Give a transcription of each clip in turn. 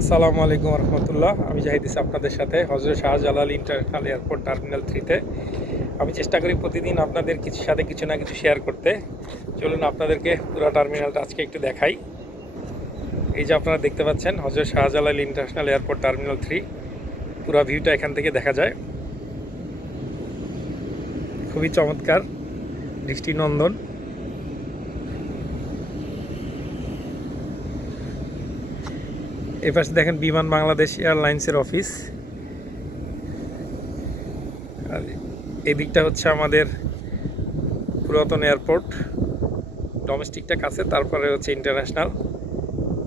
আসসালামু আলাইকুম রহমতুল্লাহ। আমি জাহিদ ইসা আপনাদের সাথে হজরত শাহজালাল ইন্টারন্যাশনাল এয়ারপোর্ট টার্মিনাল 3-তে। আমি চেষ্টা করি প্রতিদিন আপনাদের সাথে কিছু না কিছু শেয়ার করতে। চলুন আপনাদেরকে পুরো টার্মিনালটা আজকে একটু দেখাই। এই যে আপনারা দেখতে পাচ্ছেন হজরত শাহজালাল ইন্টারন্যাশনাল এয়ারপোর্ট টার্মিনাল 3, পুরো ভিউটা এখান থেকে দেখা যায়। খুবই চমৎকার, দৃষ্টিনন্দন। এপাশে দেখেন বিমান বাংলাদেশ এয়ারলাইন্সের অফিস, আর এদিকটা হচ্ছে আমাদের পুরাতন এয়ারপোর্ট। ডোমেস্টিকটা কাছে, তারপরে হচ্ছে ইন্টারন্যাশনাল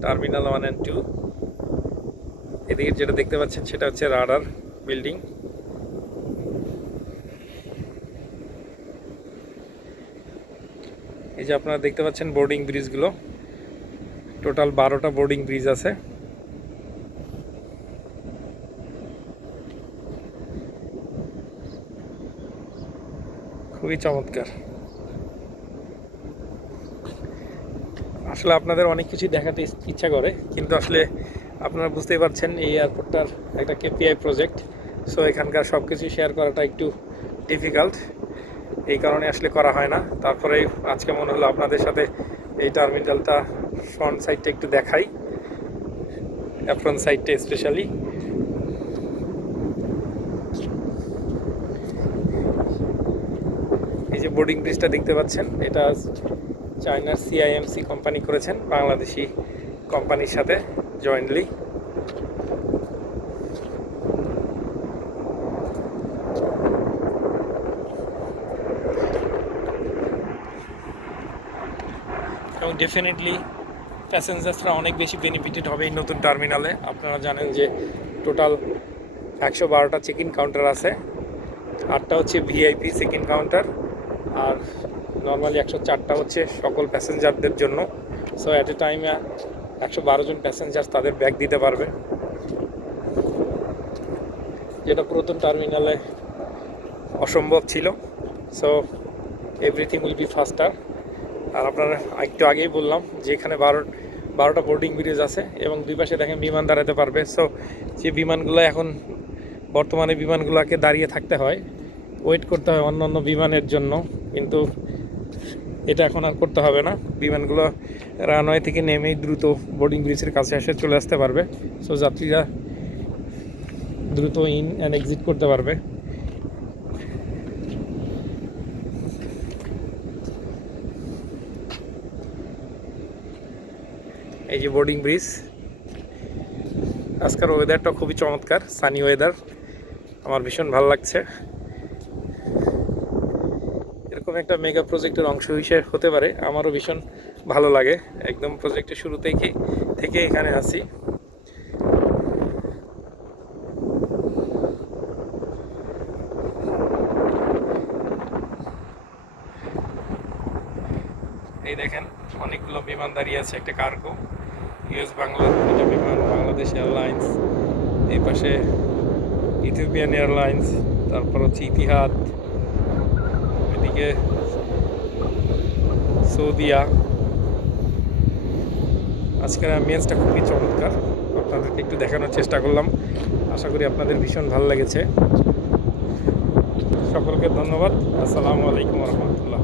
টার্মিনাল 1 and 2। এদিকে যেটা দেখতে পাচ্ছেন সেটা হচ্ছে রাডার বিল্ডিং। এই যে আপনারা দেখতে পাচ্ছেন বোর্ডিং ব্রিজগুলো, টোটাল 12টা বোর্ডিং ব্রিজ আছে। খুবই চমৎকার। আসলে আপনাদের অনেক কিছু দেখাতে ইচ্ছা করে, কিন্তু আসলে আপনারা বুঝতেই পারছেন এই এয়ারপোর্টটার একটা কেপিআই প্রজেক্ট। সো এখানকার সব কিছু শেয়ার করাটা একটু ডিফিকাল্ট, এই কারণে আসলে করা হয় না। তারপরে আজকে মনে হলো আপনাদের সাথে এই টার্মিনালটা ফ্রন্ট সাইডটা একটু দেখাই, অ্যাপ্রন সাইডটা স্পেশালি। এই যে বোর্ডিং ব্রিজটা দেখতে পাচ্ছেন, এটা চায়নার সিআইএমসি কোম্পানি করেছেন বাংলাদেশি কোম্পানির সাথে জয়েন্টলি। এবং ডেফিনেটলি প্যাসেঞ্জার্সরা অনেক বেশি বেনিফিটেড হবে এই নতুন টার্মিনালে। আপনারা জানেন যে টোটাল 112টা চেক ইন কাউন্টার আছে, 8টা হচ্ছে ভিআইপি চেক ইন কাউন্টার, আর নর্মালি 104টা হচ্ছে সকল প্যাসেঞ্জারদের জন্য। সো অ্যাট এ টাইমে 112 জন প্যাসেঞ্জার তাদের ব্যাগ দিতে পারবে, যেটা পুরাতন টার্মিনালে অসম্ভব ছিল। So everything will be faster. আর আপনারা একটু আগেই বললাম যে এখানে 12টা বোর্ডিং ব্রিজ আছে এবং দুই পাশে দেখেন বিমান দাঁড়াতে পারবে। সো যে বিমানগুলো এখন বর্তমানে বিমানগুলোকে দাঁড়িয়ে থাকতে হয়, ওয়েট করতে হয় অন্য অন্য বিমানের জন্য, কিন্তু এটা এখন আর করতে হবে না। বিমানগুলো রানওয়ে থেকে নেমেই দ্রুত বোর্ডিং ব্রিজের কাছে এসে চলে আসতে পারবে। সো যাত্রীরা দ্রুত ইন অ্যান্ড এক্সিট করতে পারবে। এই যে বোর্ডিং ব্রিজ। আজকের ওয়েদারটা খুবই চমৎকার, সানি ওয়েদার, আমার ভীষণ ভালো লাগছে। এরকম একটা মেগা প্রজেক্টের অংশ হিসেবে হতে পারে আমারও ভীষণ ভালো লাগে। একদম প্রজেক্টের শুরু থেকে এখানে আছি। এই দেখেন অনেকগুলো বিমান দাঁড়িয়ে আছে, একটা কার্গো ইউএস বাংলার একটা বিমান, বাংলাদেশ এয়ারলাইন্স, এই পাশে ইথিওপিয়ান এয়ারলাইন্স, তারপর হচ্ছে ইতিহাদ, এদিকে সৌদিয়া। আজকের অ্যাম্বিয়েন্সটা খুবই চমৎকার, আপনাদেরকে একটু দেখানোর চেষ্টা করলাম। আশা করি আপনাদের ভীষণ ভালো লেগেছে। সকলকে ধন্যবাদ। আসসালামু আলাইকুম রহমতুল্লাহ।